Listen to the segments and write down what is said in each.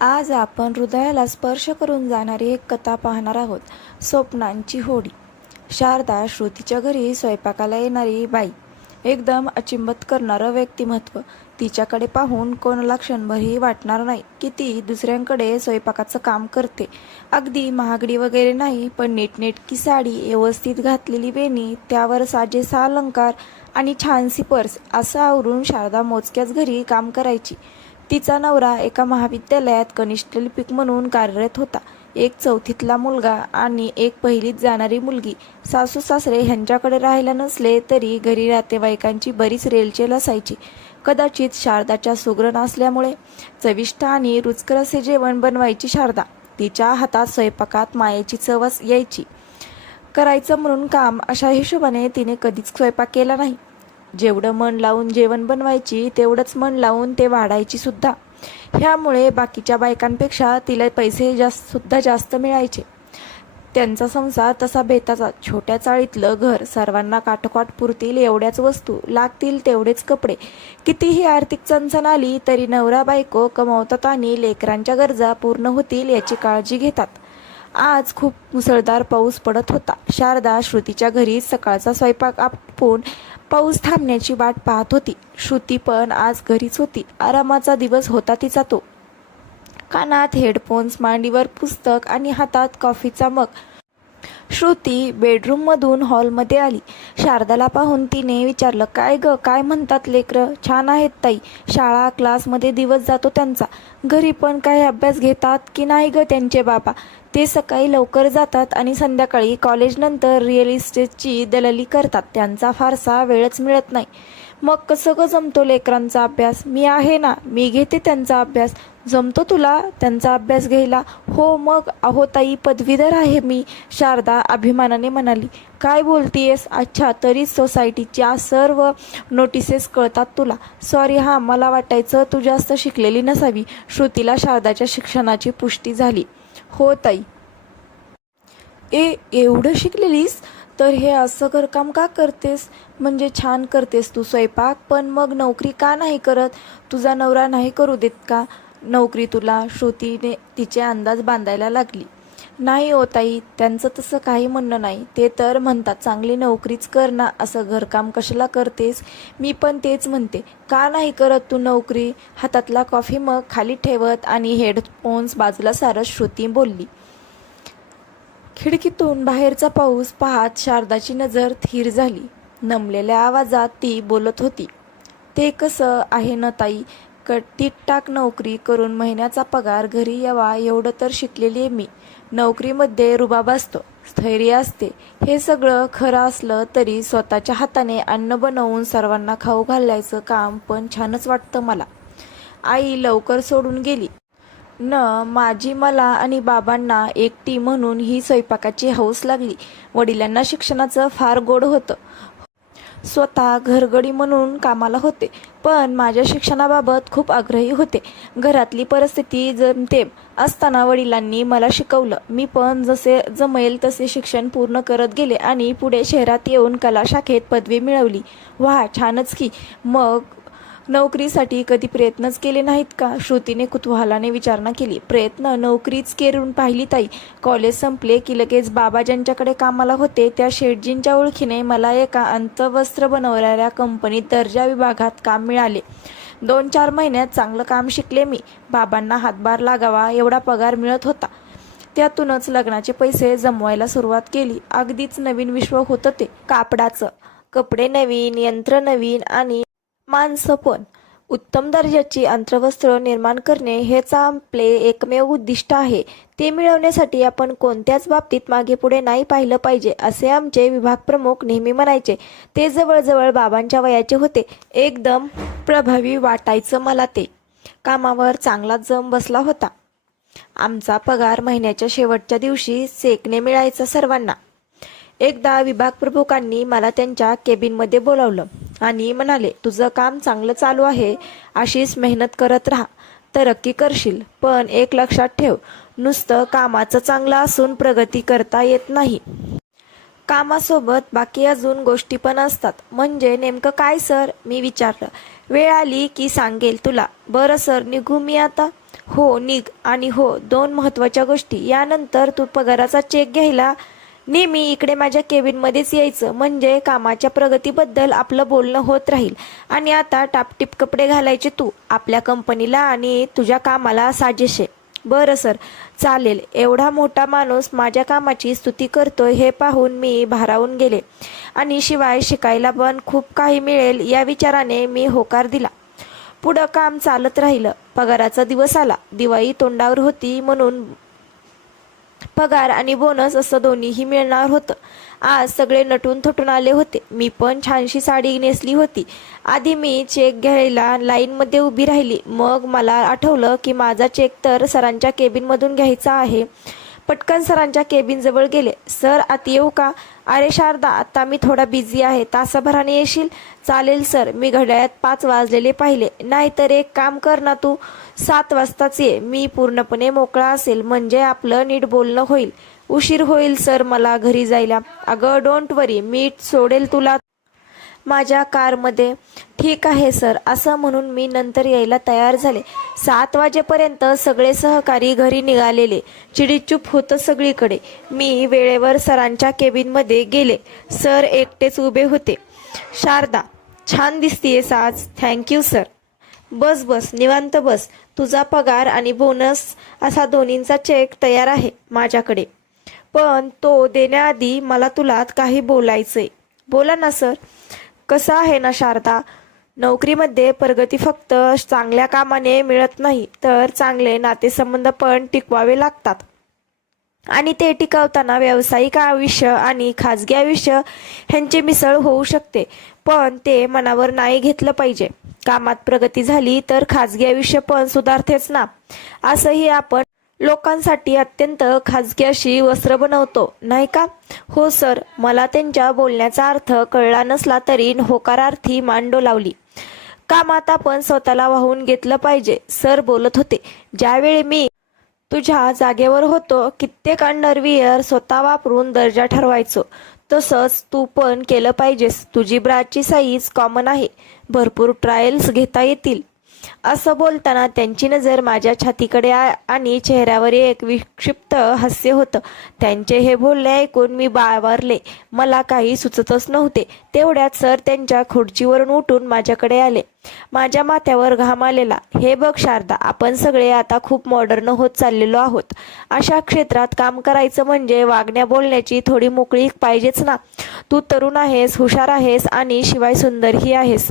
आज आपण हृदयाला स्पर्श करून जाणारी एक कथा पाहणार आहोत स्वप्नांची होडी. शारदा श्रुतीच्या घरी स्वयंपाकाला येणारी बाई. एकदम अचिंबत करणारं व्यक्तिमत्व. तिच्याकडे पाहून कोणाला क्षणभरही वाटणार नाही की ती दुसऱ्यांकडे स्वयंपाकाचं काम करते. अगदी महागडी वगैरे नाही पण नीटनेटकी साडी व्यवस्थित घातलेली वेणी त्यावर साजेसा अलंकार आणि छानसी पर्स असं आवरून शारदा मोजक्याच घरी काम करायची. तिचा नवरा एका महाविद्यालयात कनिष्ठ लिपिक म्हणून कार्यरत होता. एक चौथीतला मुलगा आणि एक पहिलीत जाणारी मुलगी. सासू सासरे ह्यांच्याकडे राहायला नसले तरी घरी नातेवाईकांची बरीच रेलचेल असायची. कदाचित शारदाच्या सुग्रण असल्यामुळे चविष्ट आणि रुचकर असे जेवण बनवायची शारदा. तिच्या हातात स्वयंपाकात मायेची चवच यायची. करायचं म्हणून काम अशा हिशोबाने तिने कधीच स्वयंपाक केला नाही. जेवढं मन लावून जेवण बनवायची तेवढंच मन लावून ते वाढायची सुद्धा. ह्यामुळे बाकीच्या बायकांपेक्षा तिला पैसे जास्त सुद्धा जास्त मिळायचे. त्यांचा संसार तसा बेताचा. छोट्या चाळीतलं घर सर्वांना काठोकाठ पुरतील एवढ्याच वस्तू लागतील तेवढेच कपडे. कितीही आर्थिक चणचण आली तरी नवरा बायको कमावतात आणि लेकरांच्या गरजा पूर्ण होतील याची काळजी घेतात. आज खूप मुसळधार पाऊस पडत होता. शारदा श्रुतीच्या घरी सकाळचा स्वयंपाक आपून पाऊस थांबण्याची वाट पाहत होती. श्रुती पण आज घरीच होती. आरामाचा दिवस होता तिचा तो. कानात हेडफोन्स मांडीवर पुस्तक आणि हातात कॉफीचा मग. श्रुती बेडरूममधून हॉलमध्ये आली. शारदाला पाहून तिने विचारलं काय ग काय म्हणतात लेकरं? छान आहेत ताई. शाळा क्लासमध्ये दिवस जातो त्यांचा. घरी पण काही अभ्यास घेतात की नाही ग त्यांचे बाबा? ते सकाळी लवकर जातात आणि संध्याकाळी कॉलेजनंतर रिअल इस्टेटची दलाली करतात. त्यांचा फारसा वेळच मिळत नाही. मग कसं ग जमतो लेकरांचा अभ्यास? मी आहे ना मी घेते त्यांचा अभ्यास. जमतो तुला त्यांचा अभ्यास घ्यायला? हो मग. अहो ताई पदवीधर आहे मी शारदा अभिमानाने म्हणाली. काय बोलतीयस? अच्छा तरीच सोसायटीच्या सर्व नोटिसेस कळतात तुला. सॉरी हां मला वाटायचं तू जास्त शिकलेली नसावी. श्रुतीला शारदाच्या शिक्षणाची पुष्टी झाली. हो ताई. ए एवढं शिकलेलीस? तर हे असं घरकाम का करतेस? म्हणजे छान करतेस तू स्वयंपाक पण मग नोकरी का नाही करत? तुझा नवरा नाही करू देत का? नोकरी तुला श्रुतीने तिचे अंदाज बांधायला लागली. नाही हो ताई त्यांचं तसं काही म्हणणं नाही. ते तर म्हणतात चांगली नोकरीच कर ना असं घरकाम कशाला करतेस? मी पण तेच म्हणते. का नाही करत तू नोकरी? हातातला कॉफी मग खाली ठेवत आणि हेडफोन्स बाजूला सारं श्रुती बोलली. खिडकीतून बाहेरचा पाऊस पाहत शारदाची नजर थीर झाली. नमलेल्या आवाजात ती बोलत होती. ते कसं आहे न ताई? ठीकठाक नोकरी करून महिन्याचा पगार घरी यावा एवढं तर शिकलेली आहे मी. नोकरीमध्ये रुबाब असतो स्थैर्य असते. हे सगळं खरं असलं तरी स्वतःच्या हाताने अन्न बनवून सर्वांना खाऊ घालायचं काम पण छानच वाटतं मला. आई लवकर सोडून गेली. न माझी मला आणि बाबांना एकटी म्हणून ही स्वयंपाकाची हौस लागली. वडिलांना शिक्षणाचं फार गोड होतं. हो, स्वतः घरगडी म्हणून कामाला होते. पण माझ्या शिक्षणाबाबत खूप आग्रही होते. घरातली परिस्थिती जमतेम असताना वडिलांनी मला शिकवलं. मी पण जसे जमेल तसे शिक्षण पूर्ण करत गेले आणि पुढे शहरात येऊन कला शाखेत पदवी मिळवली. वा छानच की. मग नोकरीसाठी कधी प्रयत्नच केले नाहीत का? श्रुतीने कुतूहलाने विचारणा केली. प्रयत्न नोकरीच करून पाहिली ताई. कॉलेज संपले की लगेच बाबा ज्यांच्याकडे कामाला होते त्या शेटजींच्या ओळखीने मला एका अंतवस्त्र बनवणाऱ्या कंपनीत दर्जा विभागात काम मिळाले. दोन चार महिन्यात चांगलं काम शिकले मी. बाबांना हातभार लागावा एवढा पगार मिळत होता. त्यातूनच लग्नाचे पैसे जमवायला सुरुवात केली. अगदीच नवीन विश्व होतं ते. कापडाचं. कपडे नवीन यंत्र नवीन आणि माणसं पण उत्तम दर्जाची अंतर्वस्त्र निर्माण करणे हेच आपले एकमेव उद्दिष्ट आहे. ते मिळवण्यासाठी आपण कोणत्याच बाबतीत मागे पुढे नाही पाहिलं पाहिजे असे आमचे विभाग प्रमुख नेहमी म्हणायचे. ते जवळजवळ बाबांच्या वयाचे होते. एकदम प्रभावी वाटायचं मला ते. कामावर चांगला जम बसला होता. आमचा पगार महिन्याच्या शेवटच्या दिवशी सेकने मिळायचा सर्वांना. एकदा विभाग प्रमुखांनी मला त्यांच्या केबिनमध्ये बोलावलं आणि म्हणाले तुझं काम चांगलं चालू आहे अशीच मेहनत करत राहा तरक्की करशील पण एक लक्षात ठेव नुसतं कामाचं चांगलं असून प्रगती करता येत नाही. कामासोबत बाकी अजून गोष्टी पण असतात. म्हणजे नेमकं काय सर मी विचारलं. वेळ आली की सांगेल तुला. बरं सर निघू मी आता? हो निघ. आणि हो दोन महत्त्वाच्या गोष्टी. यानंतर तू पगाराचा चेक घ्यायला नेहमी इकडे माझ्या केबिनमध्येच यायचं. म्हणजे कामाच्या प्रगतीबद्दल आपलं बोलणं होत राहील. आणि आता टापटीप कपडे घालायचे तू. आपल्या कंपनीला आणि तुझ्या कामाला साजेशे. बरं सर. चालेल. एवढा मोठा माणूस माझ्या कामाची स्तुती करतोय हे पाहून मी भारावून गेले. आणि शिवाय शिकायला पण खूप काही मिळेल या विचाराने मी होकार दिला. पुढं काम चालत राहिलं. पगाराचा दिवस आला. दिवाळी तोंडावर होती म्हणून पगार आणि बोनस असं दोन्हीही मिळणार होतं. आज सगळे नटून थटून आले होते. मी पण छानशी साडी नेसली होती. आधी मी चेक घ्यायला लाईनमध्ये उभी राहिली. मग मला आठवलं की माझा चेक तर सरांच्या केबिनमधून घ्यायचा आहे. पटकन सरांच्या केबिनजवळ गेले. सर आत येऊ का? अरे शारदा आत्ता मी थोडा बिझी आहे. तासाभराने येशील? चालेल सर. मी घड्याळात पाच वाजलेले पाहिले. नाहीतर एक काम कर ना तू. सात वाजताच ये. मी पूर्णपणे मोकळा असेल. म्हणजे आपलं नीट बोलणं होईल. उशीर होईल सर मला घरी जायला. अगं डोंट वरी. मी सोडेल तुला. माझ्या कारमध्ये. ठीक आहे सर. असं म्हणून मी नंतर यायला तयार झाले. सात वाजेपर्यंत सगळे सहकारी घरी निघालेले. चिडीचूप होतं सगळीकडे. मी वेळेवर सरांच्या केबिनमध्ये गेले. सर एकटेच उभे होते. शारदा छान दिसतीये आज. थँक्यू सर बस बस. निवांत बस. तुझा पगार आणि बोनस असा दोन्हींचा चेक तयार आहे माझ्याकडे. पण तो देण्याआधी मला तुला काही बोलायचंय. बोला ना सर. कसं आहे ना शारदा? नोकरीमध्ये प्रगती फक्त चांगल्या कामाने मिळत नाही तर चांगले नातेसंबंध पण टिकवावे लागतात. आणि ते टिकवताना व्यावसायिक आयुष्य आणि खाजगी आयुष्य ह्यांची मिसळ होऊ शकते पण ते मनावर नाही घेतलं पाहिजे. कामात प्रगती झाली तर खाजगी आयुष्य पण सुधारतेच ना. असंही आपण लोकांसाठी अत्यंत खाजगी अशी वस्त्र बनवतो. नाही का? हो सर. मला त्यांच्या बोलण्याचा अर्थ कळला नसला तरी होकारार्थी मांडो लावली. कामात आपण स्वतःला वाहून घेतलं पाहिजे? सर बोलत होते. ज्यावेळी मी तुझ्या जागेवर होतो कित्येक अंडरवियर स्वतः वापरून दर्जा ठरवायचो. तसंच तू पण केलं पाहिजेस. तुझी ब्राची साईज कॉमन आहे. भरपूर ट्रायल्स घेता येतील. असं बोलताना त्यांची नजर माझ्या छातीकडे आ- आणि चेहऱ्यावर एक विक्षिप्त हास्य होतं. त्यांचे हे बोलणे ऐकून मी बावरले मला काही सुचतच नव्हते. तेवढ्यात सर त्यांच्या खुर्चीवरून उठून माझ्याकडे आले. माझ्या माथ्यावर घाम आलेला. हे बघ शारदा आपण सगळे आता खूप मॉडर्न होत चाललेलो आहोत. अशा क्षेत्रात काम करायचं म्हणजे वागण्या बोलण्याची थोडी मोकळी पाहिजेच ना. तू तरुण आहेस हुशार आहेस आणि शिवाय सुंदरही आहेस.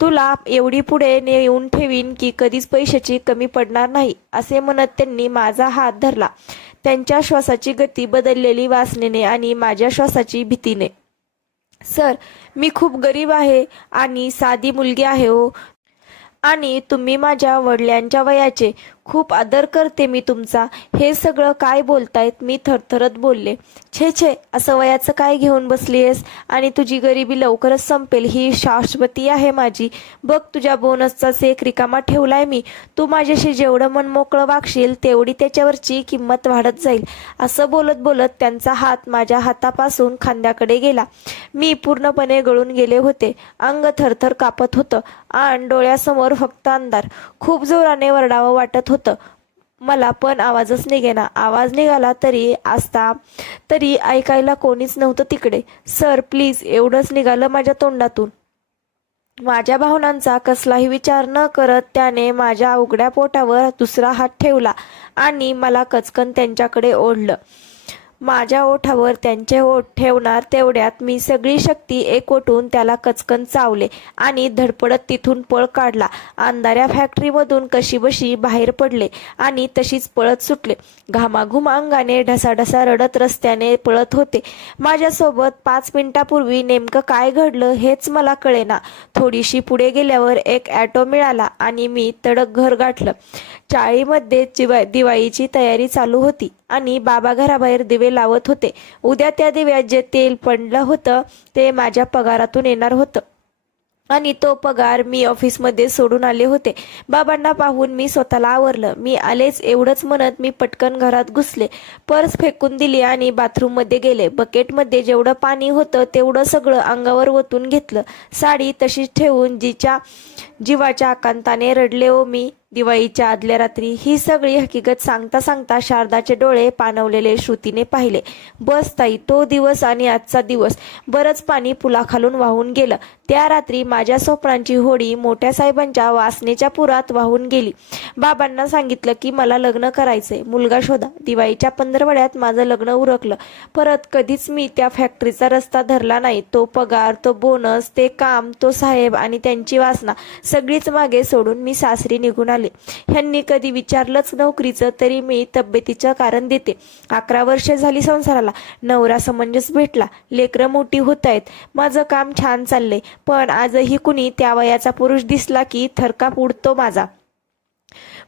तुला एवढी पुढे नेऊन ठेवीन की कधीच पैशाची कमी पडणार नाही असे म्हणत त्यांनी माझा हात धरला. त्यांच्या श्वासाची गती बदललेली वासनेने आणि माझ्या श्वासाची भीतीने. सर मी खूप गरीब आहे आणि साधी मुलगी आहे हो. आणि तुम्ही माझ्या वडिलांच्या वयाचे खूप आदर करते मी तुमचा. हे सगळं काय बोलतायत? मी थरथरत बोलले छे छे असं वयाचं काय घेऊन बसलीयस? आणि तुझी गरिबी लवकरच संपेल. ही शाश्वती आहे माझी. बघ तुझ्या बोनसचा सेक रिकामा ठेवलाय मी. तू माझ्याशी जेवढं मन मोकळं वागशील तेवढी त्याच्यावरची किंमत वाढत जाईल. असं बोलत बोलत त्यांचा हात माझ्या हातापासून खांद्याकडे गेला. मी पूर्णपणे गळून गेले होते. अंग थरथर कापत होतं. आणि डोळ्यासमोर फक्त अंधार. खूप जोराने वरडावं वाटत होतं. होतं. मला पण आवाजच निघेना. आवाज निघाला तरी असता तरी ऐकायला कोणीच नव्हतं तिकडे. सर प्लीज एवढंच निघालं माझ्या तोंडातून. माझ्या भावनांचा कसलाही विचार न करत त्याने माझ्या उघड्या पोटावर दुसरा हात ठेवला आणि मला कचकन त्यांच्याकडे ओढलं. माझ्या ओठावर त्यांचे ओठ ठेवणार तेवढ्यात मी सगळी शक्ती एकवटून त्याला कचकन चावले आणि धडपडत तिथून पळ काढला. अंधाऱ्या फॅक्टरीमधून कशीबशी बाहेर पडले आणि तशीच पळत सुटले. घामाघूम अंगाने ढसाढसा रडत रस्त्याने पळत होते. माझ्यासोबत पाच मिनिटापूर्वी नेमकं काय घडलं हेच मला कळेना. थोडीशी पुढे गेल्यावर एक ॲटो मिळाला आणि मी तडक घर गाठलं. चाळीमध्ये दिवाळीची तयारी चालू होती. आणि बाबा घराबाहेर दिवे लावत होते. उद्या त्या दिव्यात जे तेल पडलं होतं ते माझ्या पगारातून येणार होतं. आणि तो पगार मी ऑफिसमध्ये सोडून आले होते. बाबांना पाहून मी स्वतःला आवरलं. मी आलेच एवढंच म्हणत मी पटकन घरात घुसले. पर्स फेकून दिली आणि बाथरूममध्ये गेले. बकेटमध्ये जेवढं पाणी होतं तेवढं सगळं अंगावर ओतून घेतलं. साडी तशीच ठेवून जिच्या जीवाच्या आकांताने रडले. ओ मी दिवाळीच्या आदल्या रात्री ही सगळी हकीकत सांगता सांगता शारदाचे डोळे पाणवलेले श्रुतीने पाहिले. बस ताई तो दिवस आणि आजचा दिवस. बरंच पाणी पुलाखालून वाहून गेलं. त्या रात्री माझ्या स्वप्नांची होडी मोठ्या साहेबांच्या वासनेच्या पुरात वाहून गेली. बाबांना सांगितलं की मला लग्न करायचंय. मुलगा शोधा. दिवाळीच्या पंधरवड्यात माझं लग्न उरकलं. परत कधीच मी त्या फॅक्टरीचा रस्ता धरला नाही. तो पगार तो बोनस ते काम तो साहेब आणि त्यांची वासना सगळीच मागे सोडून मी सासरी निघून म्हणाले ह्यांनी कधी विचारलंच नोकरीचं तरी मी तब्येतीचं कारण देते. अकरा वर्षे झाली संसाराला. नवरा समंजस भेटला. लेकरं मोठी होत आहेत. माझं काम छान चाललंय. पण आजही कुणी त्या वयाचा पुरुष दिसला की थरकाप उडतो माझा.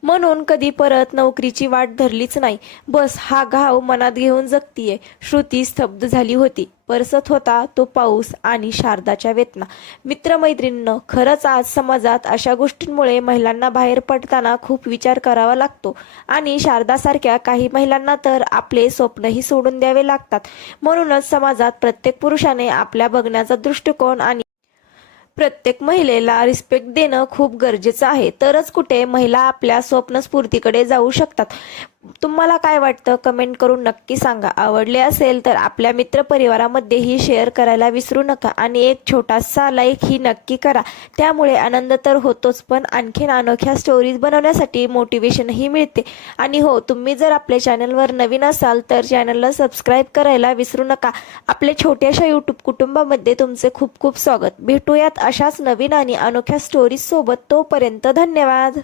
म्हणून कधी परत नोकरीची वाट धरलीच नाही. बस हा घाव मनात घेऊन जगतीये. श्रुती स्तब्ध झाली होती. परसत होता तो पाऊस आणि शारदाच्या वेतना मित्रमैत्रिणींनो खरंच आज समाजात अशा गोष्टींमुळे महिलांना बाहेर पडताना खूप विचार करावा लागतो. आणि शारदासारख्या काही महिलांना तर आपले स्वप्नही सोडून द्यावे लागतात. म्हणूनच समाजात प्रत्येक पुरुषाने आपल्या बघण्याचा दृष्टिकोन आणि प्रत्येक महिलेला रिस्पेक्ट देणं खूप गरजेचं आहे. तरच कुठे महिला आपल्या स्वप्नस्फूर्तीकडे जाऊ शकतात. तुम्हाला काय वाटतं? कमेंट करून नक्की सांगा. आवडले असेल तर आपल्या मित्रपरिवारामध्येही शेअर करायला विसरू नका आणि एक छोटासा लाईक ही नक्की करा. त्यामुळे आनंद तर होतोच पण आणखीन अनोख्या स्टोरीज बनवण्यासाठी मोटिवेशनही मिळते. आणि हो तुम्ही जर आपल्या चॅनलवर नवीन असाल तर चॅनलला सबस्क्राईब करायला विसरू नका. आपल्या छोट्याशा यूट्यूब कुटुंबामध्ये तुमचे खूप खूप स्वागत. भेटूयात अशाच नवीन आणि अनोख्या स्टोरीजसोबत तोपर्यंत धन्यवाद!